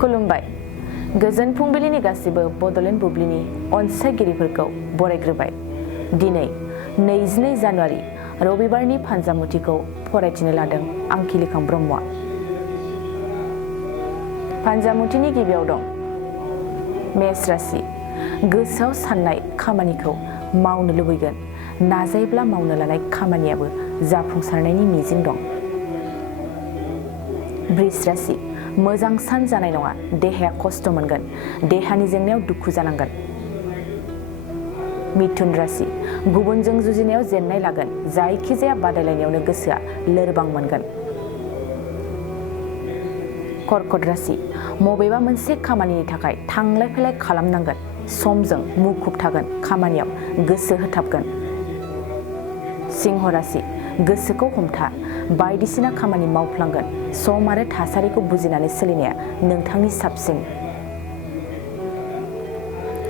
खुलुमबाय गोजोन फुंबिलिनि गासिबो बड'लेण्ड बुब्लिनि अनसायगिरिफोरखौ बरायग्रोबाय। दिनै 22 जानुवारि रबिबारनि फानजामुथिखौ फरायथिनो लादों आं खिलिखां ब्रह्मआ। फानजामुथिनि गिबियाव दं मेष राशि। गोसोआव साननाय खामानिखौ मावनो लुबैगोन, नाजायोब्ला मावनो लानाय खामानियाबो जाफुंसारनायनि मिजिं दं। वृष राशि। मोजां सान जानाय नङा, देहाया खस्थ' मोनगोन, देहानि जेंनायाव दुखु जानांगोन। मिथुन राशि। गुबुनजों जुजिनायाव जेननाय लागोन, जायखिजाया बादायलायनायावनो गोसोआ लोरबां मोनगोन। कर्कट राशि। बबेबा मोनसे खामानिनि थाखाय थांलाय फैलाय खालामनांगोन, समजों मुखुब थागोन, खामानियाव गोसो होथाबगोन। सिंह राशि। गोसोखौ हमथा, बायदिसिना खामानि मावफ्लांगोन, सम आरो थासारिखौ बुजिनानै सोलिनाया नोंथांनि साबसिन।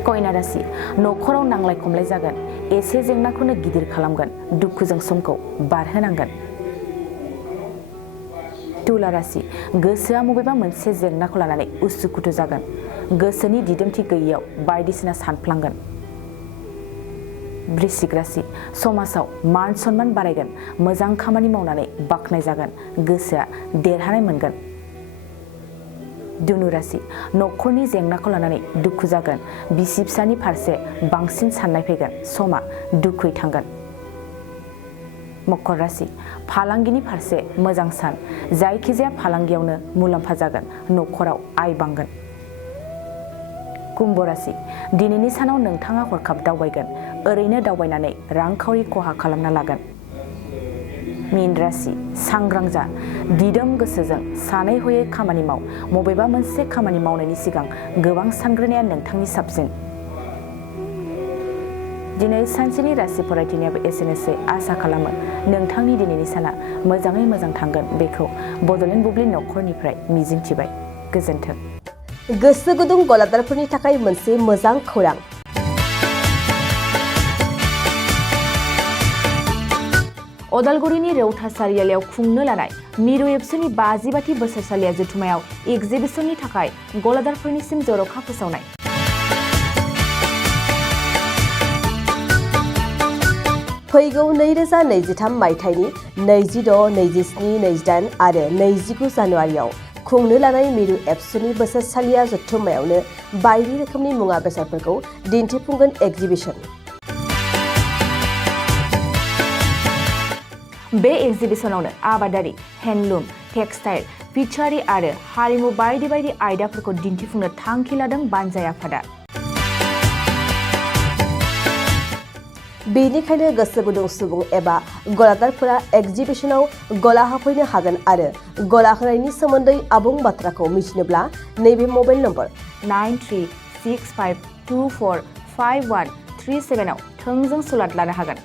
कन्या राशि। न'खराव नांलाय खमलाय जागोन, एसे जेंनाखौनो गिदिर खालामगोन, दुखुजों समखौ बारहोनांगोन। तुला राशि। गोसोआ बबेबा मोनसे जेंनाखौ लानानै उसुखुथु जागोन, गोसोनि दिदोमथि गैयैयाव बायदिसिना सानफ्लांगोन। वृश्चिक राशि। समाजाव मान सन्मान बारायगोन, मोजां खामानि मावनानै बाख्नाय जागोन, गोसोआ देरहानाय मोनगोन। धनु राशि। न'खरनि जेंनाखौ लानानै दुखु जागोन, बिसि फिसानि फारसे बांसिन साननाय फैगोन, समा दुखुयै थांगोन। मकर राशि। फालांगिनि फारसे मोजां सान, जायखिजाया फालांगियावनो मुलाम्फा जागोन, न'खराव आय बांगोन। कुम्भ राशि। दिनैनि सानाव नोंथाङा हरखाब दावबायगोन, ओरैनो दावबायनानै रांखावरि खहा खालामना लागोन। मीन राशि। सांग्रां जा, दिदोम गोसोजों सानै हयै खामानि माव, बबेबा मोनसे खामानि मावनायनि सिगां गोबां सानग्रोनाया नोंथांनि साबसिन। दिनै सानसेनि राशि फरायथिनायाबो एसेनोसै। आसा खालामो नोंथांनि दिनैनि साना मोजाङै मोजां थांगोन, बेखौ बड'लेण्ड बुब्लि न'खरनिफ्राय मिजिंथिबाय। गोजोन्थों। गोसो गुदुं गलादारफोरनि थाखाय मोनसे मोजां खौरां। अदालगुरिनि रौता सारियालियाव खुंनो लानाय मिरु एबसुनि 50 बोसोरसालिया जथुमायाव एगजिबिसननि थाखाय गलादारफोरनिसिम जर'खा फोसावनाय। फैगौ 2023 मायथाइनि 26, 27, 28 आरो 29 जानुवारियाव खुंनो लानाय मिरु एबसुनि बोसोरसालिया जथुम्मायावनो बायदि रोखोमनि मुवा बेसादफोरखौ दिन्थिफुंगोन एगजिबिसन। बे एगजिबिसनावनो आबादारि, हेन्डलुम, टेक्सटाइल, फिचारि आरो हारिमु बायदि बायदि आयदाफोरखौ दिन्थिफुंनो थांखि लादों बानजाय आफादा। बेनिखायनो गोसो गुदुं सुबुं एबा गलादारफोरा एगजिबिसनाव गला होफैनो हागोन आरो गला होनायनि सोमोन्दै आबुं बाथ्राखौ मिथिनोब्ला नैबे मबाइल नम्बर 9365245137 आव थोंजों सुलाद लानो हागोन।